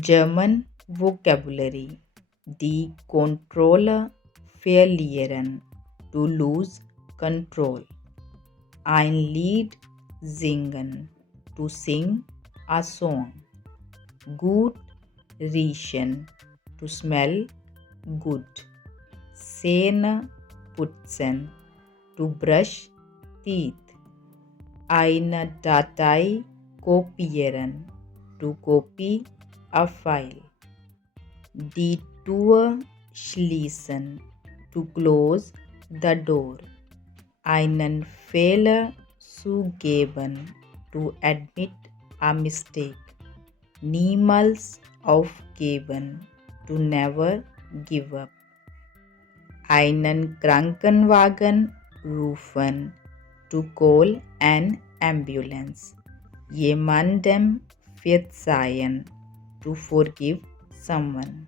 German vocabulary. Die Kontrolle verlieren. To lose control. Ein Lied singen. To sing a song. Gut riechen. To smell good. Zähne putzen. To brush teeth. Eine Datei kopieren. To copy a file. Die Tür schließen. To close the door. Einen Fehler zugeben. To admit a mistake. Niemals aufgeben. To never give up. Einen Krankenwagen rufen. To call an ambulance. Jemandem verzeihen. To forgive someone.